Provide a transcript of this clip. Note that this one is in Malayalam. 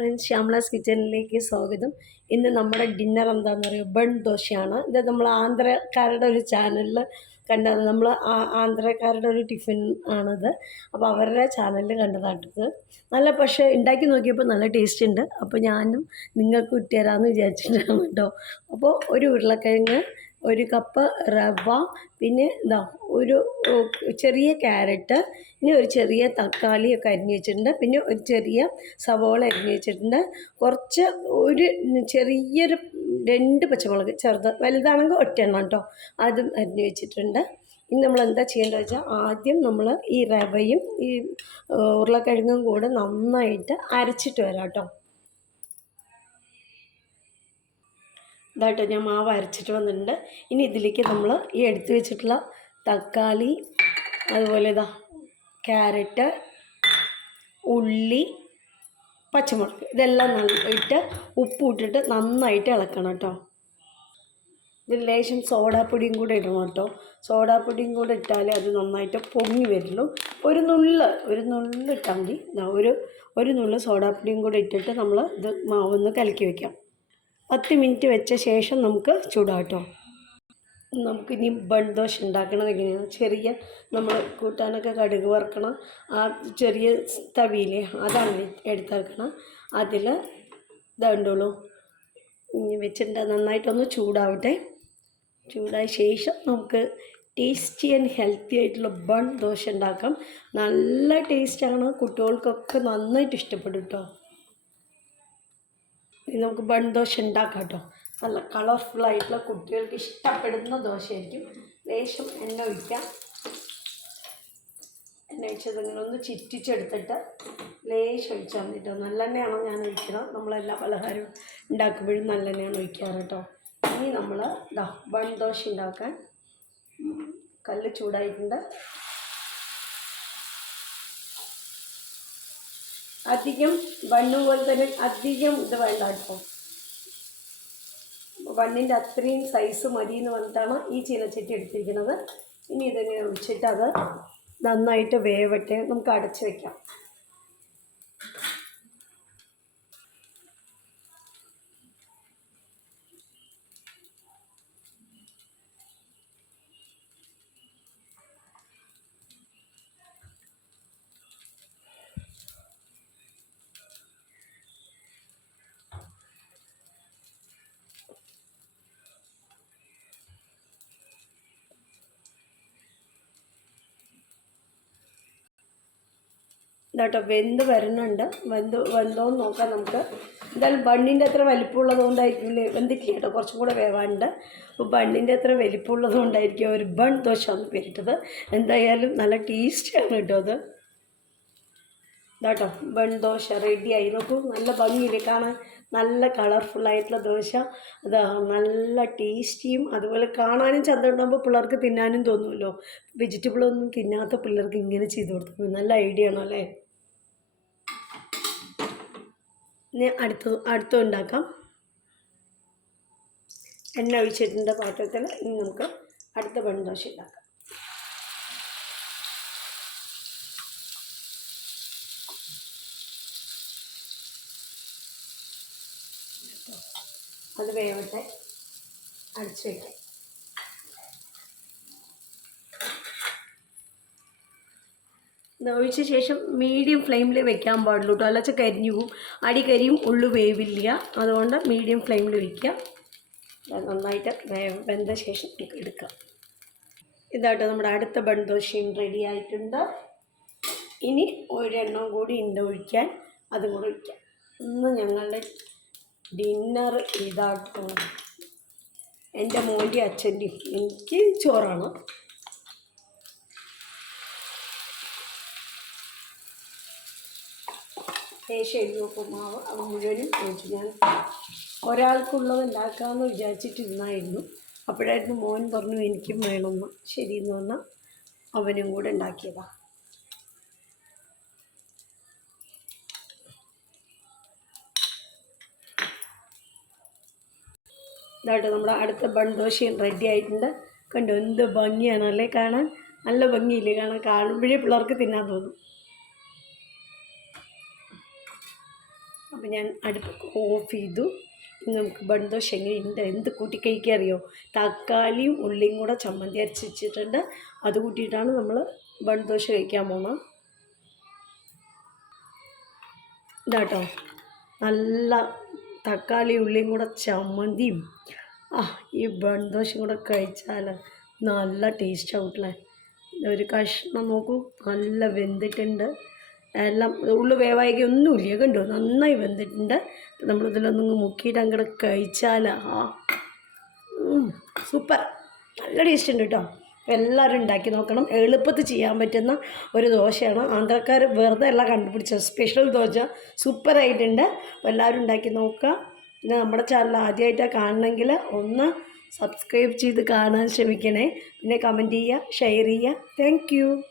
ഫ്രണ്ട്സ് ശ്യാമളാസ് കിച്ചണിലേക്ക് സ്വാഗതം. ഇന്ന് നമ്മുടെ ഡിന്നർ എന്താണെന്ന് പറയുക ബൺ ദോശയാണ്. ഇത് നമ്മൾ ആന്ധ്രക്കാരുടെ ഒരു ചാനലിൽ കണ്ടത് നമ്മൾ ആന്ധ്രക്കാരുടെ ഒരു ടിഫിൻ ആണിത്. അപ്പോൾ അവരുടെ ചാനലിൽ കണ്ടതാട്ടത് നല്ല പക്ഷേ ഉണ്ടാക്കി നോക്കിയപ്പോൾ നല്ല ടേസ്റ്റ് ഉണ്ട്. അപ്പോൾ ഞാനും നിങ്ങൾക്ക് ഇട്ടുതരാമെന്ന് വിചാരിച്ചിട്ടാണ് കേട്ടോ. അപ്പോൾ ഒരു ഉരുളക്കിഴങ്ങ് ഒരു കപ്പ് റവ പിന്നെ ഇതാ ഒരു ചെറിയ ക്യാരറ്റ് പിന്നെ ഒരു ചെറിയ തക്കാളിയൊക്കെ അരിഞ്ഞ് വെച്ചിട്ടുണ്ട്. പിന്നെ ഒരു ചെറിയ സവോള അരിഞ്ഞ് വെച്ചിട്ടുണ്ട്. കുറച്ച് ഒരു ചെറിയൊരു രണ്ട് പച്ചമുളക് ചെറുത് വലുതാണെങ്കിൽ ഒറ്റെണ്ണം കേട്ടോ അതും അരിഞ്ഞ് വെച്ചിട്ടുണ്ട്. ഇനി നമ്മൾ എന്താ ചെയ്യേണ്ടത് വെച്ചാൽ ആദ്യം നമ്മൾ ഈ റവയും ഈ ഉരുളക്കിഴങ്ങും കൂടെ നന്നായിട്ട് അരച്ചിട്ട് വരാം കേട്ടോ ഇതായിട്ട് ഞാൻ മാവ് അരച്ചിട്ട് വന്നിട്ടുണ്ട്. ഇനി ഇതിലേക്ക് നമ്മൾ ഈ എടുത്തു വെച്ചിട്ടുള്ള തക്കാളി അതുപോലെ ഇതാ ക്യാരറ്റ് ഉള്ളി പച്ചമുളക് ഇതെല്ലാം നന്നായിട്ട് ഉപ്പ് ഇട്ടിട്ട് നന്നായിട്ട് ഇളക്കണം കേട്ടോ. ഇതിൽ ലേശം സോഡാപ്പൊടിയും കൂടെ ഇടണം കേട്ടോ. സോഡാപ്പൊടിയും കൂടെ ഇട്ടാലേ അത് നന്നായിട്ട് പൊങ്ങി വരുള്ളൂ. ഒരു നുള്ള് ഒരു നുള്ള് ഇട്ടാൽ മതി. ഒരു ഒരു നുള്ള് സോഡാപ്പൊടിയും കൂടെ ഇട്ടിട്ട് നമ്മൾ ഇത് മാവൊന്ന് കലക്കി വെക്കാം. പത്ത് മിനിറ്റ് വെച്ച ശേഷം നമുക്ക് ചൂടാട്ടോ. നമുക്കിനി ബൺ ദോശ ഉണ്ടാക്കണത് എങ്ങനെയാണ്? ചെറിയ നമ്മൾ കൂട്ടാനൊക്കെ കടുക് വറുക്കണം. ആ ചെറിയ തവിയിലെ അതാണ് എടുത്തേക്കണം അതിൽ ഇതുണ്ടോളൂ ഇനി വെച്ചിട്ട് നന്നായിട്ടൊന്ന് ചൂടാവട്ടെ. ചൂടായ ശേഷം നമുക്ക് ടേസ്റ്റി ആൻഡ് ഹെൽത്തി ആയിട്ടുള്ള ബൺ ദോശ ഉണ്ടാക്കാം. നല്ല ടേസ്റ്റാണ് കുട്ടികൾക്കൊക്കെ നന്നായിട്ട് ഇഷ്ടപ്പെടും കേട്ടോ ഇനി നമുക്ക് ബൺ ദോശ ഉണ്ടാക്കാം കേട്ടോ. നല്ല കളർഫുൾ ആയിട്ടുള്ള കുട്ടികൾക്ക് ഇഷ്ടപ്പെടുന്ന ദോശയായിരിക്കും. ലേശം എണ്ണ ഒഴിക്കാം എണ്ണ ഒഴിച്ചത് ഇങ്ങനെ ഒന്ന് ചിറ്റിച്ചെടുത്തിട്ട് ലേശം ഒഴിച്ചാൽ മതി കേട്ടോ. നല്ലെണ്ണയാണോ ഞാൻ ഒഴിക്കണം നമ്മളെല്ലാ പലഹാരവും ഉണ്ടാക്കുമ്പോഴും നല്ലെണ്ണയാണ് ഒഴിക്കാറ് കേട്ടോ. ഇനി നമ്മൾ ദാ ബൺ ദോശ ഉണ്ടാക്കാൻ കല്ല് ചൂടായിട്ടുണ്ട്. അധികം ബണ്ണ് പോലെ തന്നെ അധികം ഇത് വേണ്ട കേട്ടോ. ബണ്ണിന്റെ അത്രയും സൈസ് മതി എന്ന് പറഞ്ഞിട്ടാണ് ഈ ചീനച്ചട്ടി എടുത്തിരിക്കുന്നത്. ഇനി ഇതിങ്ങനെ ഒഴിച്ചിട്ട് അത് നന്നായിട്ട് വേവട്ടെ. നമുക്ക് അടച്ച് വെക്കാം. ഇതാട്ടോ വെന്ത് വരുന്നുണ്ട് വെന്ത് വെന്തോന്ന് നോക്കാം നമുക്ക്. എന്തായാലും ബണ്ണിന്റെ അത്ര വലിപ്പമുള്ളത് കൊണ്ടായിരിക്കില്ലേ വെന്തിട്ടില്ല കേട്ടോ കുറച്ചും കൂടെ വേവാനുണ്ട്. അപ്പോൾ ബണ്ണിന്റെ അത്ര വലിപ്പമുള്ളത് കൊണ്ടായിരിക്കും ഒരു ബൺ ദോശ എന്ന് പേരിട്ടത് എന്തായാലും നല്ല ടേസ്റ്റിയാണ് കേട്ടോ അത്. ഇതാട്ടോ ബൺ ദോശ റെഡിയായി നോക്കൂ നല്ല ഭംഗിയില്ലേ കാണാൻ? നല്ല കളർഫുള്ളായിട്ടുള്ള ദോശ. അത് നല്ല ടേസ്റ്റിയും അതുപോലെ കാണാനും ചന്തമുണ്ടാകുമ്പോൾ പിള്ളേർക്ക് തിന്നാനും തോന്നുമല്ലോ. വെജിറ്റബിളൊന്നും തിന്നാത്ത പിള്ളേർക്ക് ഇങ്ങനെ ചെയ്ത് കൊടുത്തു നല്ല ഐഡിയ ആണോ അല്ലേ അടുത്ത അടുത്ത ഉണ്ടാക്കാം. എണ്ണ ഒഴിച്ചിട്ടുണ്ട് പാത്രത്തിൽ ഇനി നമുക്ക് അടുത്ത ബൺ ദോശ ഉണ്ടാക്കാം. അത് വേവട്ടെ. അടച്ചു വയ്ക്കാം ഒഴിച്ച ശേഷം മീഡിയം ഫ്ലെയിമിൽ വെക്കാൻ പാടുള്ളൂ കേട്ടോ അല്ലച്ച കരിഞ്ഞു പോവും. അടി കരിയും ഉള്ളു വേവില്ല. അതുകൊണ്ട് മീഡിയം ഫ്ലെയിമിൽ വയ്ക്കുക നന്നായിട്ട് വെന്ത ശേഷം എടുക്കാം. ഇതാട്ടോ നമ്മുടെ അടുത്ത ബൺദോശയും റെഡി ആയിട്ടുണ്ട്. ഇനി ഒരെണ്ണം കൂടി ഉണ്ട് ഒഴിക്കാൻ. അതും കൂടി ഒഴിക്കാം. ഇന്ന് ഞങ്ങളുടെ ഡിന്നർ ഇതാട്ടോ. എന്റെ മോന്റെ അച്ഛന്റെയും എനിക്ക് ചോറാണ്. ലേശം മാവ് അത് മുഴുവനും ഒഴിച്ചു ഞാൻ ഒരാൾക്കുള്ളത് ഉണ്ടാക്കാമെന്ന് വിചാരിച്ചിട്ടിരുന്നായിരുന്നു. അപ്പോഴായിരുന്നു മോൻ പറഞ്ഞു എനിക്കും വേണമെന്ന് ശരിയെന്ന് പറഞ്ഞാൽ അവനും കൂടെ ഉണ്ടാക്കിയതാണ് ഇതായിട്ട് നമ്മുടെ അടുത്ത ബൺദോശയും റെഡി ആയിട്ടുണ്ട്. കണ്ടു എന്ത് ഭംഗിയാണ് അല്ലേ? കാണാൻ നല്ല ഭംഗിയില്ലേ? കാണാൻ കാണുമ്പോഴേ പിള്ളേർക്ക് തിന്നാൻ തോന്നും. അപ്പം ഞാൻ അടുപ്പ് ഓഫ് ചെയ്തു. നമുക്ക് നമുക്ക് ബൺദോശ എങ്ങനെയുണ്ട് എന്ത് കൂട്ടി കഴിക്കുക അറിയോ? തക്കാളിയും ഉള്ളിയും കൂടെ ചമ്മന്തി അരച്ച് വെച്ചിട്ടുണ്ട്. അത് കൂട്ടിയിട്ടാണ് നമ്മൾ ബന്ധോഷ കഴിക്കാൻ പോകണം ഇതാട്ടോ. നല്ല തക്കാളി ഉള്ളിയും കൂടെ ചമ്മന്തിയും. ആ ഈ ബന്ധോഷം കൂടെ കഴിച്ചാൽ നല്ല ടേസ്റ്റ് ആവട്ടില്ലേ ഒരു കഷ്ണം നോക്കൂ. നല്ല വെന്തിട്ടുണ്ട്. എല്ലാം ഉള്ളു വേവായിക ഒന്നുമില്ല കണ്ടോ? നന്നായി വെന്തിട്ടുണ്ട്. നമ്മളിതിലൊന്നും മുക്കിയിട്ട് അങ്ങോട്ട് കഴിച്ചാൽ ആ. സൂപ്പർ. നല്ല ടേസ്റ്റ് ഉണ്ട് കേട്ടോ. എല്ലാവരും ഉണ്ടാക്കി നോക്കണം. എളുപ്പത്തിൽ ചെയ്യാൻ പറ്റുന്ന ഒരു ദോശയാണ്. ആന്ധ്രക്കാർ വെറുതെ എല്ലാം കണ്ടുപിടിച്ചത്. സ്പെഷ്യൽ ദോശ. സൂപ്പറായിട്ടുണ്ട് എല്ലാവരും ഉണ്ടാക്കി നോക്കുക. പിന്നെ നമ്മുടെ ചാനൽ ആദ്യമായിട്ടാണ് കാണണമെങ്കിൽ ഒന്ന് സബ്സ്ക്രൈബ് ചെയ്ത് കാണാൻ ശ്രമിക്കണേ. പിന്നെ കമന്റ് ചെയ്യുക ഷെയർ ചെയ്യുക. താങ്ക്